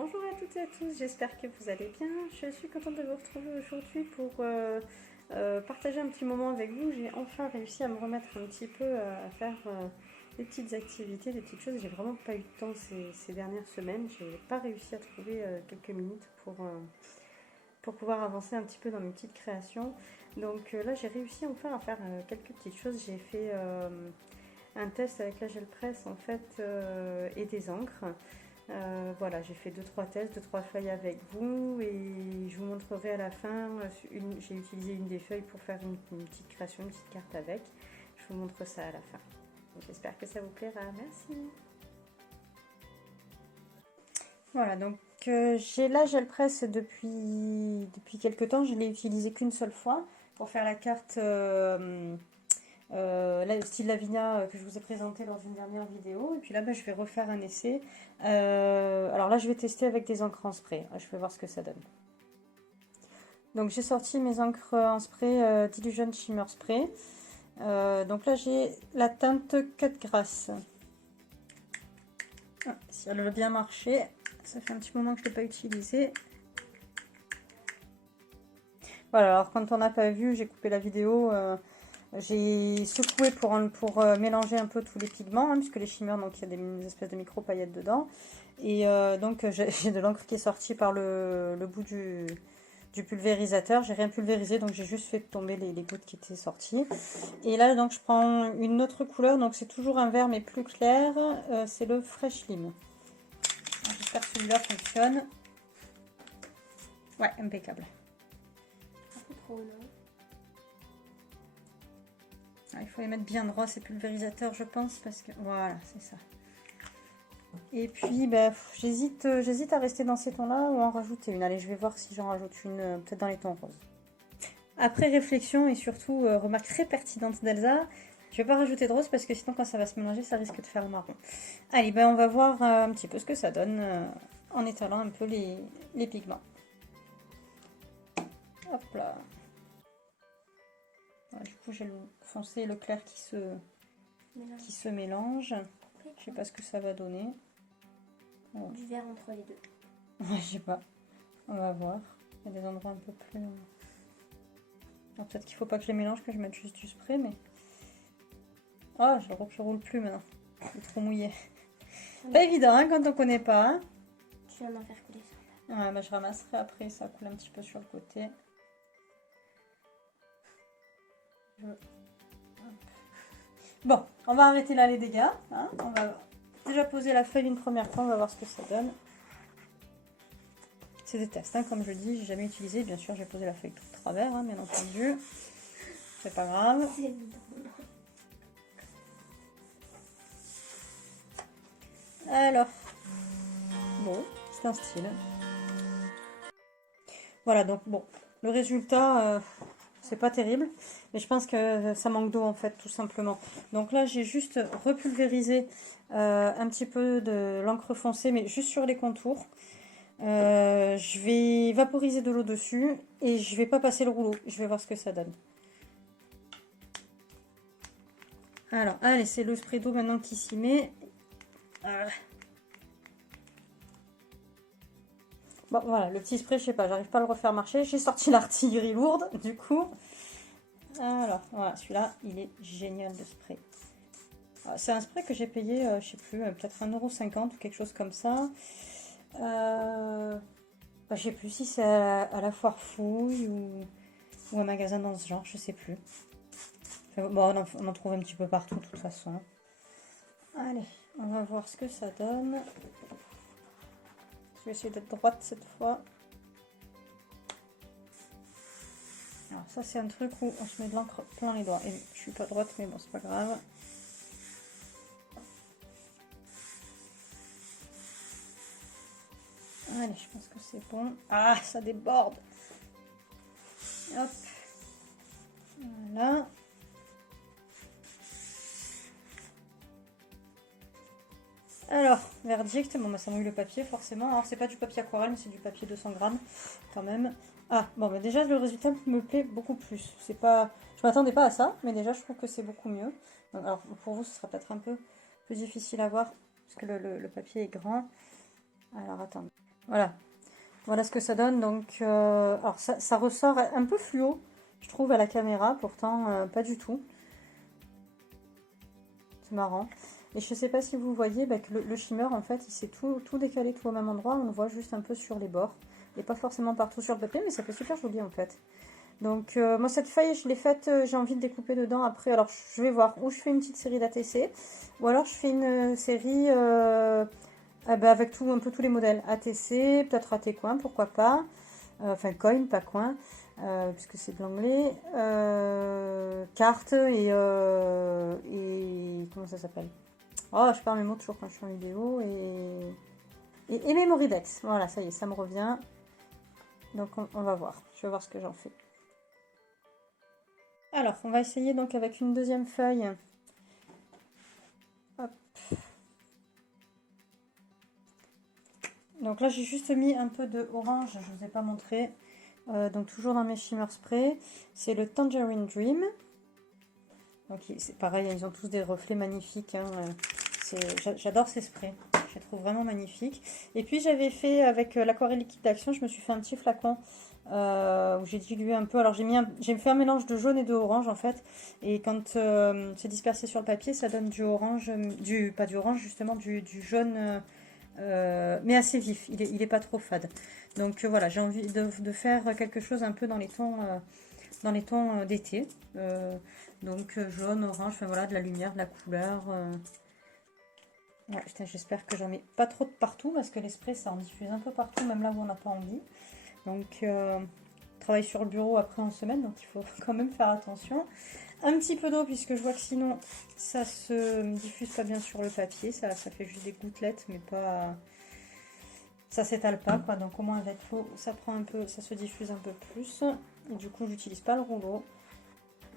Bonjour à toutes et à tous, j'espère que vous allez bien. Je suis contente de vous retrouver aujourd'hui pour partager un petit moment avec vous. J'ai enfin réussi à me remettre un petit peu à faire des petites activités, des petites choses. J'ai vraiment pas eu de temps ces dernières semaines. J'ai pas réussi à trouver quelques minutes pour pouvoir avancer un petit peu dans mes petites créations. Donc là, j'ai réussi enfin à faire quelques petites choses. J'ai fait un test avec la gel presse en fait et des encres. Voilà, j'ai fait 2-3 tests, 2-3 feuilles avec vous et je vous montrerai à la fin. J'ai utilisé une des feuilles pour faire une petite création, une petite carte avec. Je vous montre ça à la fin. J'espère que ça vous plaira. Merci. Voilà, donc j'ai la gel presse depuis quelques temps. Je ne l'ai utilisé qu'une seule fois pour faire la carte style Lavinia que je vous ai présenté lors d'une dernière vidéo. Et puis là, je vais refaire un essai. Alors là, je vais tester avec des encres en spray. Je vais voir ce que ça donne. Donc j'ai sorti mes encres en spray d'Illusion Shimmer Spray. Donc là, j'ai la teinte Cut Grass. Si elle veut bien marcher, ça fait un petit moment que je ne l'ai pas utilisée. Voilà, alors quand on n'a pas vu, j'ai coupé la vidéo. J'ai secoué pour mélanger un peu tous les pigments, puisque les shimmers, donc il y a des espèces de micro-paillettes dedans. Et donc j'ai de l'encre qui est sortie par le bout du pulvérisateur. J'ai rien pulvérisé, donc j'ai juste fait tomber les gouttes qui étaient sorties. Et là, donc je prends une autre couleur, donc c'est toujours un vert mais plus clair. C'est le Fresh Lime. J'espère que celui-là fonctionne. Ouais, impeccable. Un peu trop, non? Il faut les mettre bien droit ces pulvérisateurs, je pense, parce que voilà, c'est ça. Et puis j'hésite à rester dans ces tons-là ou en rajouter une. Allez, je vais voir si j'en rajoute une, peut-être dans les tons roses. Après réflexion et surtout remarque très pertinente d'Elsa, je vais pas rajouter de rose parce que sinon quand ça va se mélanger, ça risque de faire marron. Allez, on va voir un petit peu ce que ça donne en étalant un peu les pigments. Hop là. Voilà, du coup, j'ai le foncé et le clair qui se mélangent. Je sais pas ce que ça va donner. Bon. Du vert entre les deux. Ouais, je sais pas. On va voir. Il y a des endroits un peu plus... Peut-être qu'il faut pas que je les mélange, que je mette juste du spray, mais... Ah, je roule plus maintenant. Il est trop mouillé. Pas évident, hein, quand on connaît pas. Hein. Tu vas m'en faire couler sur là. Ouais, je ramasserai après, ça coule un petit peu sur le côté. Bon, on va arrêter là les dégâts. Hein. On va déjà poser la feuille une première fois, on va voir ce que ça donne. C'est des tests, hein, comme je dis, j'ai jamais utilisé. Bien sûr, j'ai posé la feuille tout de travers, hein, bien entendu. C'est pas grave. Alors, bon, c'est un style. Voilà, donc bon, le résultat, c'est pas terrible, mais je pense que ça manque d'eau en fait, tout simplement. Donc là, j'ai juste repulvérisé un petit peu de l'encre foncée, mais juste sur les contours. Je vais vaporiser de l'eau dessus et je vais pas passer le rouleau. Je vais voir ce que ça donne. Alors, allez, c'est le spray d'eau maintenant qui s'y met. Bon, voilà, le petit spray, je sais pas, j'arrive pas à le refaire marcher. J'ai sorti l'artillerie lourde, du coup. Alors, voilà, celui-là, il est génial, le spray. C'est un spray que j'ai payé, je sais plus, peut-être 1,50 € ou quelque chose comme ça. Je sais plus si c'est à la foire fouille ou un magasin dans ce genre, je sais plus. Enfin, bon, on en trouve un petit peu partout de toute façon. Allez, on va voir ce que ça donne. Je vais essayer d'être droite cette fois. Alors ça c'est un truc où on se met de l'encre plein les doigts. Et je suis pas droite mais bon c'est pas grave. Allez, je pense que c'est bon. Ah, ça déborde. Hop. Voilà. Alors, verdict. Bon, ça mouille le papier, forcément. Alors, c'est pas du papier aquarelle, mais c'est du papier 200 grammes, quand même. Ah, bon, mais déjà, le résultat me plaît beaucoup plus. C'est pas... Je m'attendais pas à ça, mais déjà, je trouve que c'est beaucoup mieux. Donc, alors, pour vous, ce sera peut-être un peu plus difficile à voir, parce que le papier est grand. Alors, attendez. Voilà. Voilà ce que ça donne. Donc, alors ça ressort un peu fluo, je trouve, à la caméra. Pourtant, pas du tout. C'est marrant. Et je sais pas si vous voyez que le shimmer, en fait, il s'est tout décalé tout au même endroit. On le voit juste un peu sur les bords. Et pas forcément partout sur le papier, mais ça fait super joli, en fait. Donc, moi, cette feuille, je l'ai faite, j'ai envie de découper dedans après. Alors, je vais voir. Ou je fais une petite série d'ATC, ou alors je fais une série avec un peu tous les modèles. ATC, peut-être AT coin, pourquoi pas. Enfin, coin, pas coin, puisque c'est de l'anglais. Carte et comment ça s'appelle? Oh, je perds mes mots toujours quand je suis en vidéo. Et Memory Dex. Voilà, ça y est, ça me revient. Donc, on va voir. Je vais voir ce que j'en fais. Alors, on va essayer donc avec une deuxième feuille. Hop. Donc là, j'ai juste mis un peu de orange, je ne vous ai pas montré. Donc toujours dans mes shimmer spray. C'est le Tangerine Dream. Donc c'est pareil, ils ont tous des reflets magnifiques. Hein. J'adore ces sprays. Je les trouve vraiment magnifiques. Et puis j'avais fait avec l'aquarelle liquide d'action, je me suis fait un petit flacon où j'ai dilué un peu. Alors j'ai fait un mélange de jaune et de orange en fait. Et quand c'est dispersé sur le papier, ça donne du orange, pas du orange justement, du jaune. Mais assez vif, il est pas trop fade. Donc voilà, j'ai envie de faire quelque chose un peu dans les tons d'été. Donc jaune, orange, enfin voilà, de la lumière, de la couleur. Ouais, j'espère que j'en mets pas trop de partout parce que les sprays ça en diffuse un peu partout, même là où on n'a pas envie. Donc travaille sur le bureau après en semaine, donc il faut quand même faire attention. Un petit peu d'eau puisque je vois que sinon ça se diffuse pas bien sur le papier, ça fait juste des gouttelettes mais pas, ça s'étale pas quoi. Donc au moins avec l'eau ça prend un peu, ça se diffuse un peu plus. Et du coup j'utilise pas le rouleau,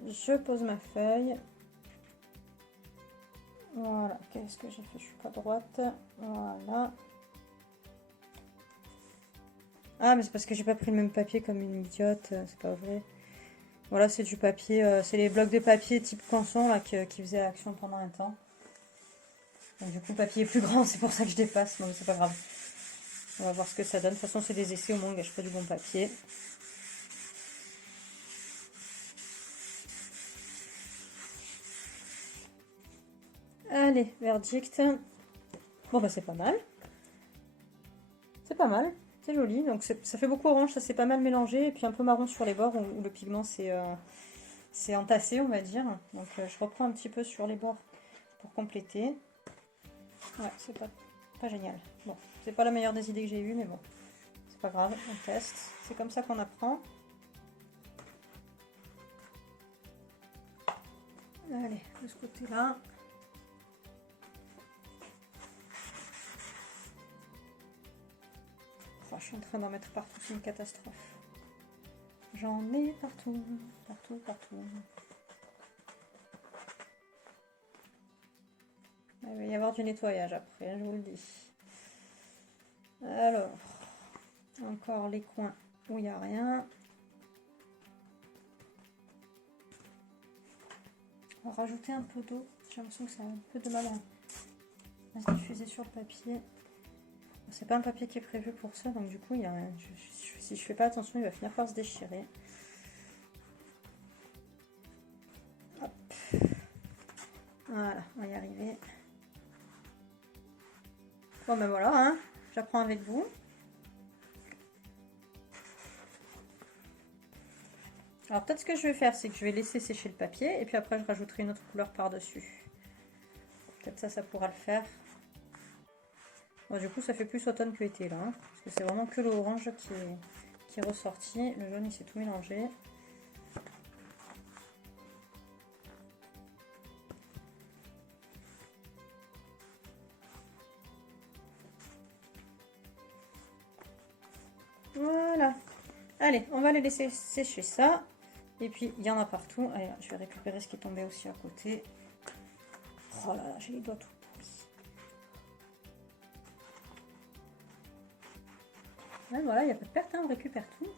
je pose ma feuille. Voilà, qu'est-ce que j'ai fait, je suis pas droite, voilà. Ah mais c'est parce que j'ai pas pris le même papier comme une idiote, c'est pas vrai. Voilà, c'est du papier, c'est les blocs de papier type canson là qui faisaient action pendant un temps. Donc, du coup, le papier est plus grand, c'est pour ça que je dépasse. Non, mais c'est pas grave. On va voir ce que ça donne. De toute façon, c'est des essais, au moins on gâche pas du bon papier. Allez, verdict. Bon, bah c'est pas mal. C'est pas mal. C'est joli. Donc ça fait beaucoup orange, ça s'est pas mal mélangé. Et puis un peu marron sur les bords où le pigment c'est entassé, on va dire. Donc je reprends un petit peu sur les bords pour compléter. Ouais, c'est pas génial. Bon, c'est pas la meilleure des idées que j'ai eues, mais bon. C'est pas grave, on teste. C'est comme ça qu'on apprend. Allez, de ce côté-là. Oh, je suis en train d'en mettre partout, c'est une catastrophe. J'en ai partout, partout, partout. Il va y avoir du nettoyage après, je vous le dis. Alors, encore les coins où il n'y a rien. On va rajouter un peu d'eau. J'ai l'impression que ça a un peu de mal à se diffuser sur le papier. C'est pas un papier qui est prévu pour ça, donc du coup, si je fais pas attention, il va finir par se déchirer. Hop. Voilà, on va y arriver. Bon ben voilà, hein, j'apprends avec vous. Alors peut-être ce que je vais faire, c'est que je vais laisser sécher le papier et puis après je rajouterai une autre couleur par-dessus. Peut-être ça pourra le faire. Bon, du coup ça fait plus automne que été là, hein, parce que c'est vraiment que l'orange qui est ressorti. Le jaune il s'est tout mélangé. Voilà. Allez, on va les laisser sécher ça. Et puis, il y en a partout. Allez, je vais récupérer ce qui est tombé aussi à côté. Oh là là, j'ai les doigts tout pourris. Ouais, voilà, il n'y a pas de perte, hein, on récupère tout.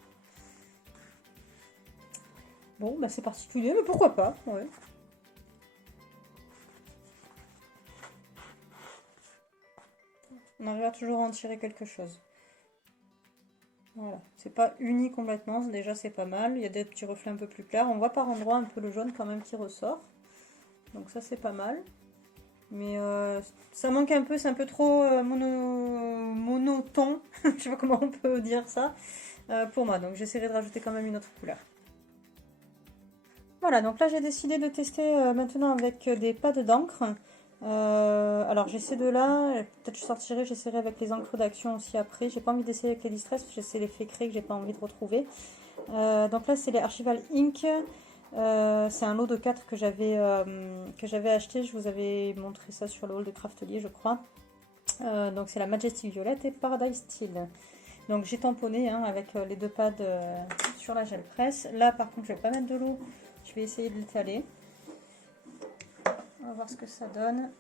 Bon, bah c'est particulier, mais pourquoi pas, ouais. On arrivera toujours à en tirer quelque chose. Voilà, c'est pas uni complètement, déjà c'est pas mal. Il y a des petits reflets un peu plus clairs. On voit par endroits un peu le jaune quand même qui ressort. Donc ça c'est pas mal. Mais ça manque un peu, c'est un peu trop monotone. Je sais pas comment on peut dire ça pour moi. Donc j'essaierai de rajouter quand même une autre couleur. Voilà, donc là j'ai décidé de tester maintenant avec des pads d'encre. Alors j'ai ces deux-là, peut-être je sortirai, j'essaierai avec les encres d'action aussi après. J'ai pas envie d'essayer avec les Distress, parce que c'est l'effet créé que j'ai pas envie de retrouver. Donc là c'est les Archival Ink. C'est un lot de 4 que j'avais acheté. Je vous avais montré ça sur le haul de Craftelier, je crois. Donc c'est la Majestic Violet et Paradise Steel. Donc j'ai tamponné avec les deux pads sur la gel presse. Là par contre je vais pas mettre de l'eau. Je vais essayer de l'étaler. On va voir ce que ça donne.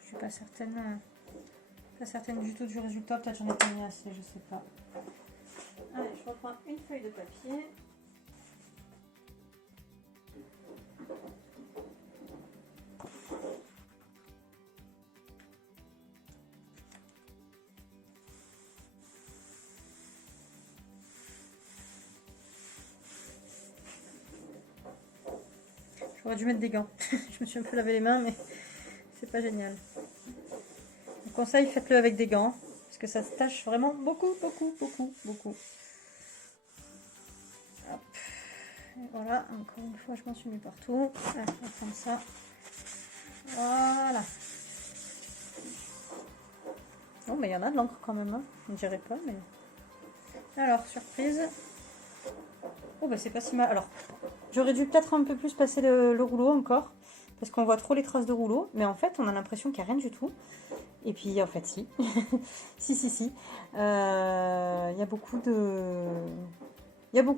Je suis pas certaine du tout du résultat. Peut-être j'en ai pas mis assez, je sais pas. Allez, je reprends une feuille de papier. J'aurais dû mettre des gants. Je me suis un peu lavé les mains, mais c'est pas génial. Je vous conseille, faites-le avec des gants, parce que ça se tâche vraiment beaucoup. Hop. Et voilà, encore une fois, je m'en suis mis partout. Allez, on va prendre ça. Voilà. Oh, mais il y en a de l'encre quand même, hein. On dirait pas, mais... Alors, surprise. Oh, bah c'est pas si mal. Alors, j'aurais dû peut-être un peu plus passer le rouleau encore, parce qu'on voit trop les traces de rouleau, mais en fait, on a l'impression qu'il n'y a rien du tout. Et puis, en fait, si. si. Il y a beaucoup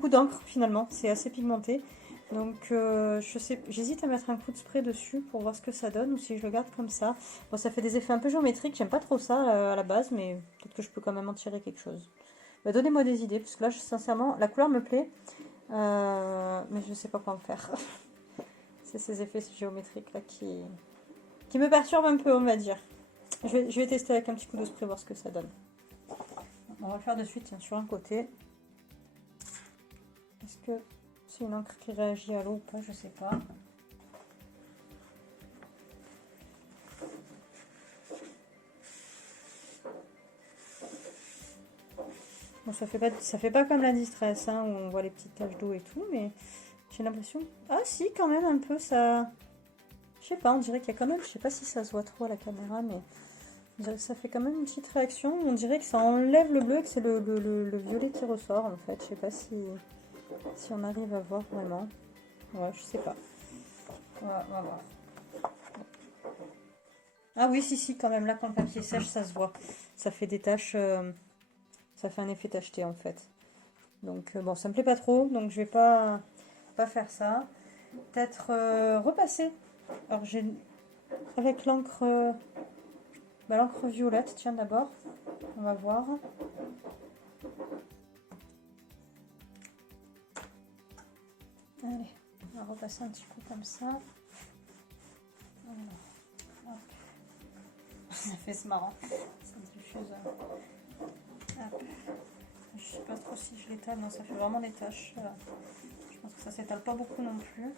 d'encre, finalement. C'est assez pigmenté. Donc, j'hésite à mettre un coup de spray dessus pour voir ce que ça donne, ou si je le garde comme ça. Bon, ça fait des effets un peu géométriques. J'aime pas trop ça à la base, mais peut-être que je peux quand même en tirer quelque chose. Bah, donnez-moi des idées, parce que là, sincèrement, la couleur me plaît. Mais je sais pas quoi en faire. C'est ces effets géométriques là qui me perturbent un peu, on va dire. Je vais tester avec un petit coup de spray, voir ce que ça donne. On va le faire de suite, tiens, sur un côté. Est-ce que c'est une encre qui réagit à l'eau ou pas? Je sais pas. Bon, ça fait pas comme la Distress, hein, où on voit les petites taches d'eau et tout, mais j'ai l'impression... Ah si, quand même un peu, ça... Je sais pas, on dirait qu'il y a quand même... Je sais pas si ça se voit trop à la caméra, mais... On dirait que ça fait quand même une petite réaction. On dirait que ça enlève le bleu, que c'est le violet qui ressort, en fait. Je sais pas si on arrive à voir vraiment. Ouais, je sais pas. On va voir. Ah oui, si, quand même, là, quand le papier sèche, ça se voit. Ça fait des taches... Ça fait un effet tacheté en fait. Donc bon, ça me plaît pas trop, donc je vais pas faire ça. Peut-être repasser. Alors j'ai avec l'encre l'encre violette, tiens d'abord. On va voir. Allez, on va repasser un petit coup comme ça. Voilà. Ça fait ce marrant. Centrifuge. Hop. Je sais pas trop si je l'étale, non, ça fait vraiment des taches. Je pense que ça s'étale pas beaucoup non plus.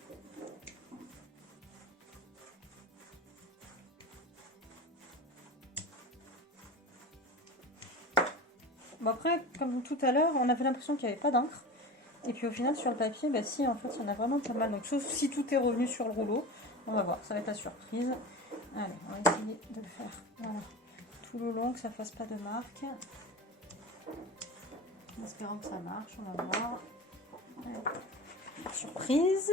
Bon après, comme tout à l'heure, on avait l'impression qu'il n'y avait pas d'encre. Et puis au final, sur le papier, bah si, en fait, il y en a vraiment pas mal. Donc sauf si tout est revenu sur le rouleau. On va voir, ça va être la surprise. Allez, on va essayer de le faire. Voilà. Tout le long, que ça fasse pas de marque. En espérant que ça marche, on va voir. Allez. Surprise.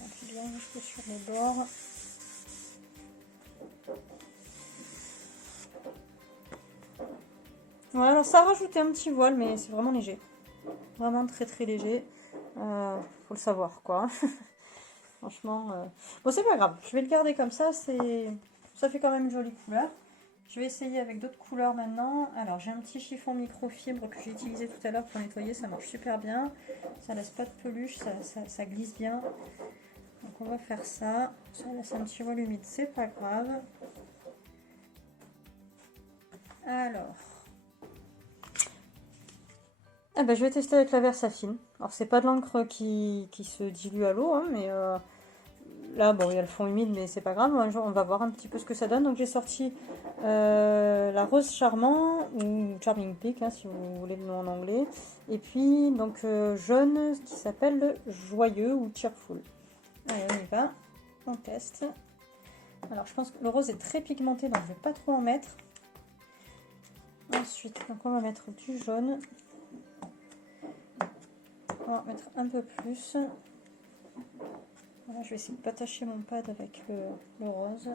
Un petit bien juste sur les bords. Ouais, alors ça a rajouté un petit voile, mais c'est vraiment léger. Vraiment très léger. Faut le savoir, quoi. Franchement, bon, c'est pas grave. Je vais le garder comme ça. Ça fait quand même une jolie couleur. Je vais essayer avec d'autres couleurs maintenant. Alors, j'ai un petit chiffon microfibre que j'ai utilisé tout à l'heure pour nettoyer. Ça marche super bien. Ça laisse pas de peluche. Ça glisse bien. Donc, on va faire ça. Ça laisse un petit voile humide. C'est pas grave. Alors. Ah bah, je vais tester avec la Versafine. Alors, c'est pas de l'encre qui se dilue à l'eau, hein, mais là, bon, il y a le fond humide, mais c'est pas grave. Un jour, on va voir un petit peu ce que ça donne. Donc, j'ai sorti la Rose Charmant, ou Charming Peak, hein, si vous voulez le nom en anglais. Et puis, donc, jaune, qui s'appelle le Joyeux ou Cheerful. Allez, on y va. On teste. Alors, je pense que le rose est très pigmenté, donc je vais pas trop en mettre. Ensuite, donc on va mettre du jaune. On va mettre un peu plus. Voilà, je vais essayer de pas tacher mon pad avec le rose.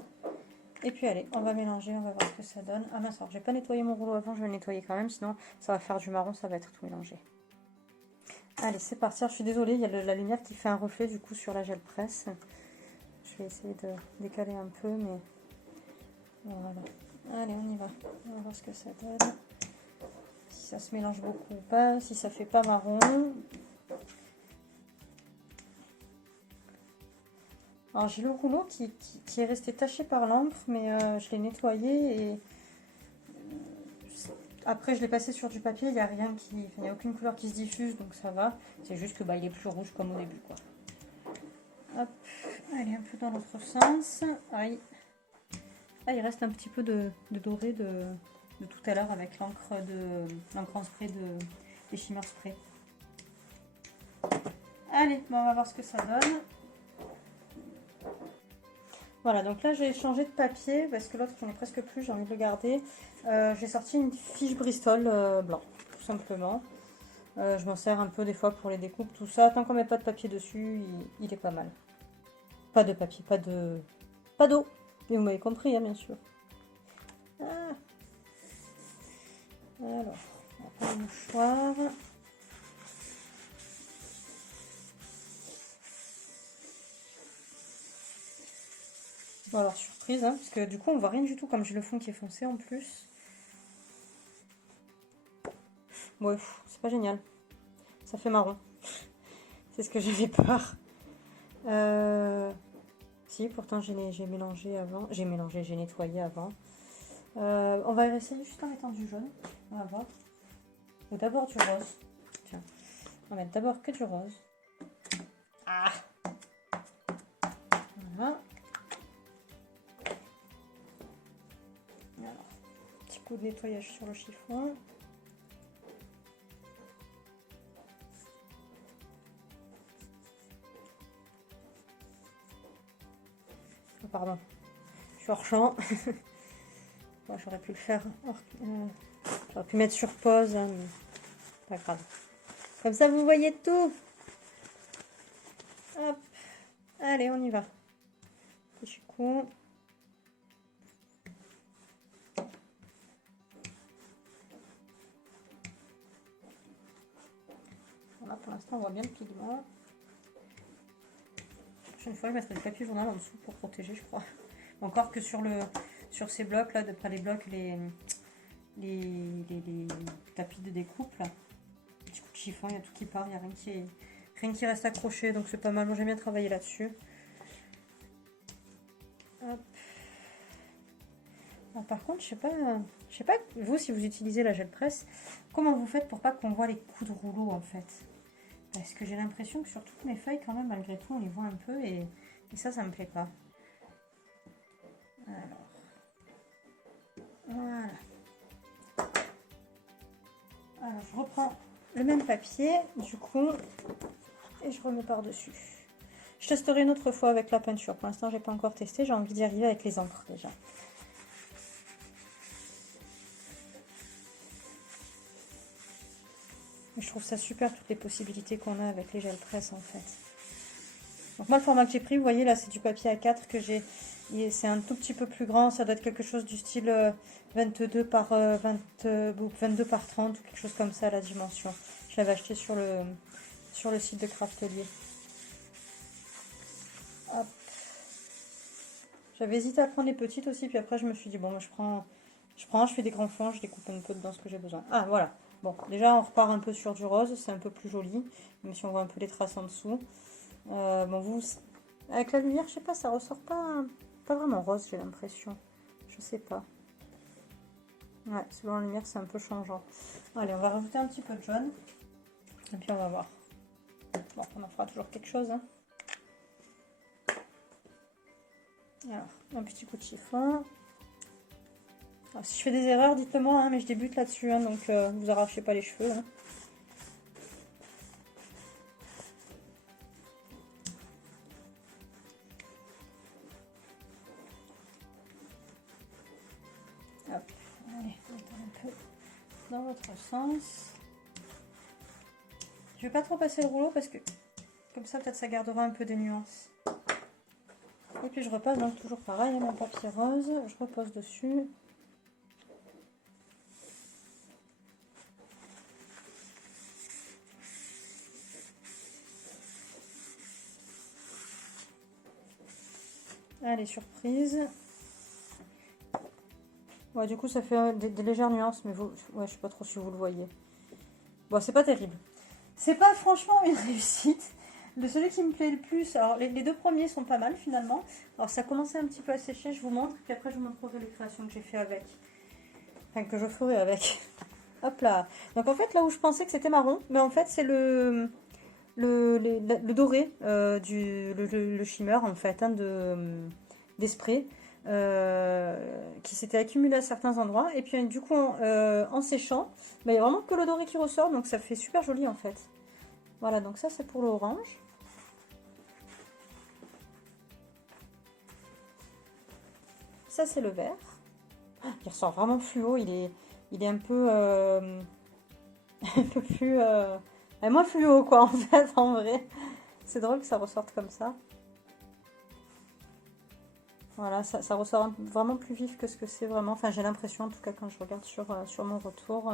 Et puis allez, on va mélanger, on va voir ce que ça donne. Ah mince, alors j'ai pas nettoyé mon rouleau avant, je vais le nettoyer quand même, sinon ça va faire du marron, ça va être tout mélangé. Allez, c'est parti. Alors, je suis désolée, il y a la lumière qui fait un reflet du coup sur la gel presse. Je vais essayer de décaler un peu, mais voilà. Allez, on y va. On va voir ce que ça donne. Si ça se mélange beaucoup ou pas, si ça fait pas marron. Alors j'ai le rouleau qui est resté taché par l'encre, mais je l'ai nettoyé et après je l'ai passé sur du papier, il n'y a rien il n'y a aucune couleur qui se diffuse, donc ça va. C'est juste que il est plus rouge comme au début, quoi. Hop, allez, un peu dans l'autre sens. Aïe. Ah, il reste un petit peu de doré de tout à l'heure avec l'encre en spray des Shimmer Spray. Allez, bon, on va voir ce que ça donne. Voilà, donc là j'ai changé de papier parce que l'autre il n'y en a presque plus, j'ai envie de le garder. J'ai sorti une fiche Bristol blanc, tout simplement. Je m'en sers un peu des fois pour les découpes, tout ça. Tant qu'on met pas de papier dessus, il est pas mal. Pas de papier, pas d'eau. Mais vous m'avez compris, hein, bien sûr. Ah. Alors, on va prendre le mouchoir. Bon alors, surprise, hein, parce que du coup on voit rien du tout comme j'ai le fond qui est foncé en plus. Bon, c'est pas génial. Ça fait marron. C'est ce que j'avais peur. Si, pourtant j'ai mélangé avant. J'ai nettoyé avant. On va essayer juste en mettant du jaune. On va voir. Ou d'abord du rose. Tiens. On va mettre d'abord que du rose. Ah! Voilà. Alors, petit coup de nettoyage sur le chiffon. Oh, pardon, je suis hors champ. Bon, j'aurais pu le faire. J'aurais pu mettre sur pause, hein, mais pas grave. Comme ça, vous voyez tout. Hop. Allez, on y va. Petit coup. Voilà, pour l'instant, on voit bien le pigment. La prochaine fois, je mettrai le papier journal en dessous pour protéger, je crois. Encore que sur ces blocs là, d'après les blocs, les tapis de découpe là. Petit coup de chiffon, il y a tout qui part, il n'y a rien qui reste accroché, donc c'est pas mal. Moi j'aime bien travailler là-dessus. Hop. Alors, par contre, je sais pas vous si vous utilisez la gel presse, comment vous faites pour pas qu'on voit les coups de rouleau en fait. Parce que j'ai l'impression que sur toutes mes feuilles, quand même, malgré tout, on les voit un peu et ça me plaît pas. Alors, voilà. Alors, je reprends le même papier, du coup, et je remets par-dessus. Je testerai une autre fois avec la peinture. Pour l'instant, j'ai pas encore testé. J'ai envie d'y arriver avec les encres déjà. Et je trouve ça super, toutes les possibilités qu'on a avec les gels presse en fait. Donc moi, le format que j'ai pris, vous voyez là, c'est du papier A4 que j'ai. C'est un tout petit peu plus grand, ça doit être quelque chose du style 22 par 22 par 30, quelque chose comme ça la dimension. Je l'avais acheté sur sur le site de Craftelier. Hop. J'avais hésité à prendre les petites aussi, puis après je me suis dit, bon, je fais des grands fonds, je découpe un peu dedans ce que j'ai besoin. Ah, voilà. Bon, déjà on repart un peu sur du rose, c'est un peu plus joli, même si on voit un peu les traces en dessous. Bon, vous, avec la lumière, je sais pas, ça ressort pas vraiment rose, j'ai l'impression. Je sais pas. Ouais, selon la lumière, c'est un peu changeant. Allez, on va rajouter un petit peu de jaune. Et puis on va voir. Bon, on en fera toujours quelque chose. Hein. Alors, un petit coup de chiffon. Alors, si je fais des erreurs, dites-le moi, hein, mais je débute là-dessus, hein, donc vous arrachez pas les cheveux. Hein. Hop, allez, mettons un peu dans votre sens. Je vais pas trop passer le rouleau parce que comme ça, peut-être ça gardera un peu des nuances. Et puis je repasse donc toujours pareil, mon papier rose, je repose dessus. Allez, surprise. Ouais, du coup ça fait des légères nuances, mais vous, ouais, je sais pas trop si vous le voyez. Bon, c'est pas terrible. C'est pas franchement une réussite. Celui qui me plaît le plus, alors les deux premiers sont pas mal finalement. Alors ça commençait un petit peu à sécher, je vous montre, puis après je vous montrerai les créations que j'ai fait avec. Enfin, que je ferai avec. Hop là. Donc en fait, là où je pensais que c'était marron, mais en fait c'est le doré, le shimmer en fait, hein, des sprays. Qui s'était accumulé à certains endroits, et puis du coup en séchant, il n'y a vraiment que le doré qui ressort, donc ça fait super joli en fait. Voilà, donc ça c'est pour l'orange. Ça c'est le vert. Il ressort vraiment fluo, il est un peu un peu plus moins fluo quoi en fait en vrai. C'est drôle que ça ressorte comme ça. Voilà, ça ressort vraiment plus vif que ce que c'est vraiment. Enfin, j'ai l'impression, en tout cas, quand je regarde sur mon retour,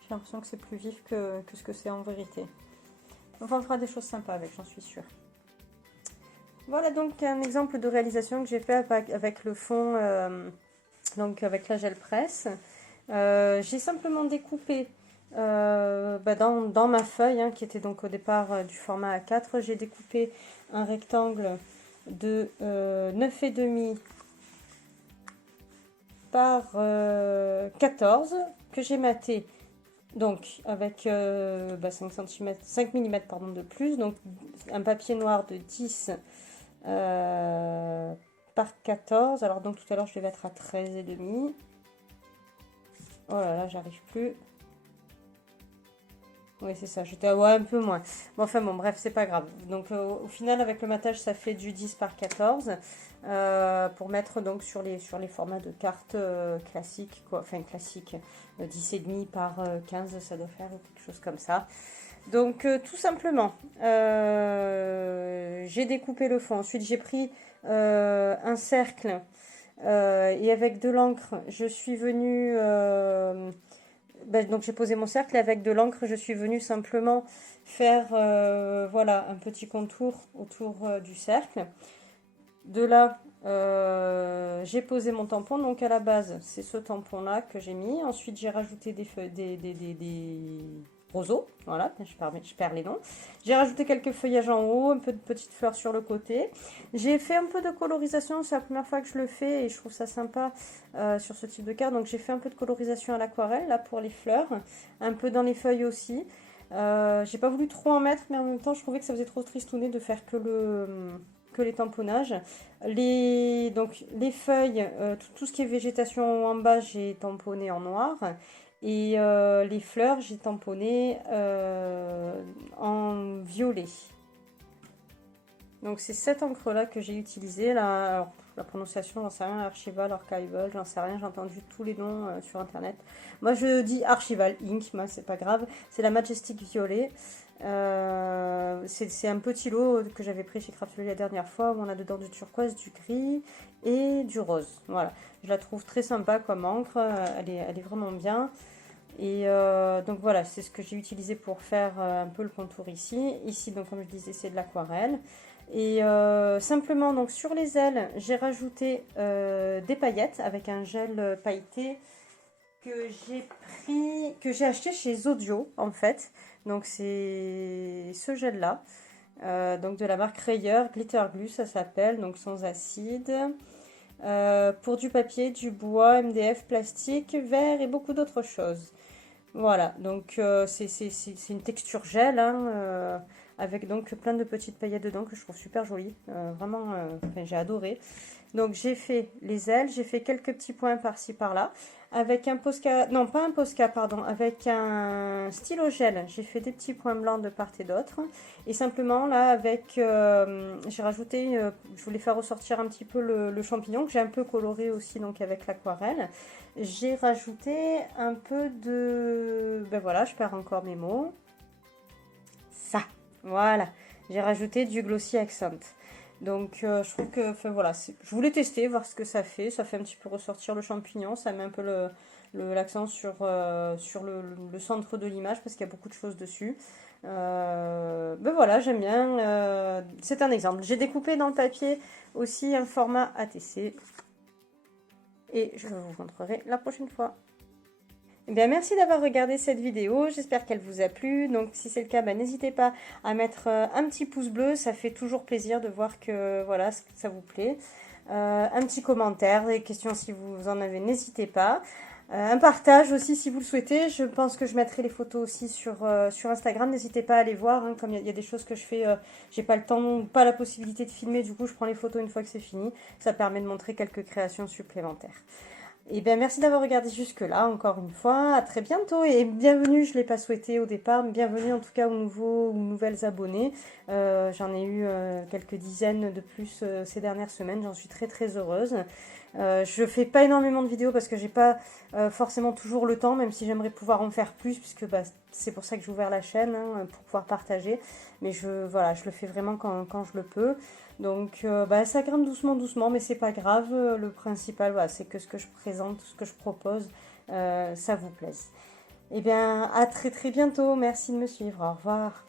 j'ai l'impression que c'est plus vif que ce que c'est en vérité. Enfin, on fera des choses sympas avec, j'en suis sûre. Voilà donc un exemple de réalisation que j'ai fait avec le fond, donc avec la gel presse. J'ai simplement découpé dans ma feuille, hein, qui était donc au départ du format A4, j'ai découpé un rectangle de 9,5 par 14 que j'ai maté donc avec 5 cm, 5 mm pardon, de plus, donc un papier noir de 10 par 14. Alors donc tout à l'heure je vais mettre à 13,5. Oh là là, j'arrive plus. Oui, c'est ça, j'étais un peu moins. Bon, enfin bon, bref, c'est pas grave. Donc au final, avec le matage, ça fait du 10 par 14 pour mettre donc sur les formats de cartes classiques, quoi. Enfin classiques, 10,5 par 15, ça doit faire quelque chose comme ça. Donc tout simplement, j'ai découpé le fond. Ensuite, j'ai pris un cercle et avec de l'encre, je suis venue... donc j'ai posé mon cercle et avec de l'encre, je suis venue simplement faire voilà, un petit contour autour du cercle. De là, j'ai posé mon tampon. Donc à la base, c'est ce tampon-là que j'ai mis. Ensuite, j'ai rajouté des roseaux. Voilà, je perds les noms. J'ai rajouté quelques feuillages en haut, un peu de petites fleurs sur le côté. J'ai fait un peu de colorisation, c'est la première fois que je le fais et je trouve ça sympa sur ce type de carte. Donc j'ai fait un peu de colorisation à l'aquarelle là pour les fleurs, un peu dans les feuilles aussi. J'ai pas voulu trop en mettre, mais en même temps je trouvais que ça faisait trop tristouné de faire que les tamponnages. Donc les feuilles, tout ce qui est végétation en bas, j'ai tamponné en noir. Et les fleurs, j'ai tamponné en violet. Donc c'est cette encre là que j'ai utilisée. Alors, la prononciation, j'en sais rien, Archival, Archival, j'en sais rien, j'ai entendu tous les noms sur internet. Moi je dis Archival Ink, moi c'est pas grave. C'est la Majestic Violet. C'est un petit lot que j'avais pris chez Craftelier la dernière fois où on a dedans du turquoise, du gris et du rose. Voilà, je la trouve très sympa comme encre, elle est vraiment bien. Et donc voilà, c'est ce que j'ai utilisé pour faire un peu le contour ici. Ici, donc comme je disais, c'est de l'aquarelle. Et simplement, donc sur les ailes, j'ai rajouté des paillettes avec un gel pailleté que j'ai acheté chez Zodio en fait. Donc c'est ce gel là, donc de la marque Rayer, Glitter Glue ça s'appelle, donc sans acide. Pour du papier, du bois, MDF, plastique, verre et beaucoup d'autres choses. Voilà, donc c'est une texture gel hein, avec donc plein de petites paillettes dedans que je trouve super jolies. Vraiment, enfin, j'ai adoré. Donc j'ai fait les ailes, j'ai fait quelques petits points par-ci par-là. Avec un Posca, non pas un Posca, pardon, avec un stylo gel, j'ai fait des petits points blancs de part et d'autre. Et simplement là, avec, j'ai rajouté, je voulais faire ressortir un petit peu le champignon que j'ai un peu coloré aussi donc avec l'aquarelle. J'ai rajouté un peu de, ben voilà, je perds encore mes mots. Ça, voilà, j'ai rajouté du Glossy Accent. Donc je trouve que, enfin voilà, je voulais tester, voir ce que ça fait un petit peu ressortir le champignon, ça met un peu l'accent sur le centre de l'image parce qu'il y a beaucoup de choses dessus. Ben voilà, j'aime bien, c'est un exemple. J'ai découpé dans le papier aussi un format ATC et je vous montrerai la prochaine fois. Eh bien, merci d'avoir regardé cette vidéo, j'espère qu'elle vous a plu. Donc si c'est le cas, n'hésitez pas à mettre un petit pouce bleu, ça fait toujours plaisir de voir que voilà, ça vous plaît. Un petit commentaire, des questions si vous en avez, n'hésitez pas. Un partage aussi si vous le souhaitez, je pense que je mettrai les photos aussi sur Instagram, n'hésitez pas à aller voir, hein, comme il y a des choses que je fais, j'ai pas le temps, pas la possibilité de filmer, du coup je prends les photos une fois que c'est fini, ça permet de montrer quelques créations supplémentaires. Et bien merci d'avoir regardé jusque-là, encore une fois, à très bientôt et bienvenue, je ne l'ai pas souhaité au départ, mais bienvenue en tout cas aux nouveaux ou nouvelles abonnés. J'en ai eu quelques dizaines de plus ces dernières semaines, j'en suis très très heureuse. Je fais pas énormément de vidéos parce que j'ai pas forcément toujours le temps, même si j'aimerais pouvoir en faire plus, puisque c'est pour ça que j'ai ouvert la chaîne, hein, pour pouvoir partager. Mais voilà, je le fais vraiment quand je le peux. Donc ça grimpe doucement, mais c'est pas grave. Le principal, voilà, c'est que ce que je présente, ce que je propose, ça vous plaise. Et bien, à très très bientôt. Merci de me suivre. Au revoir.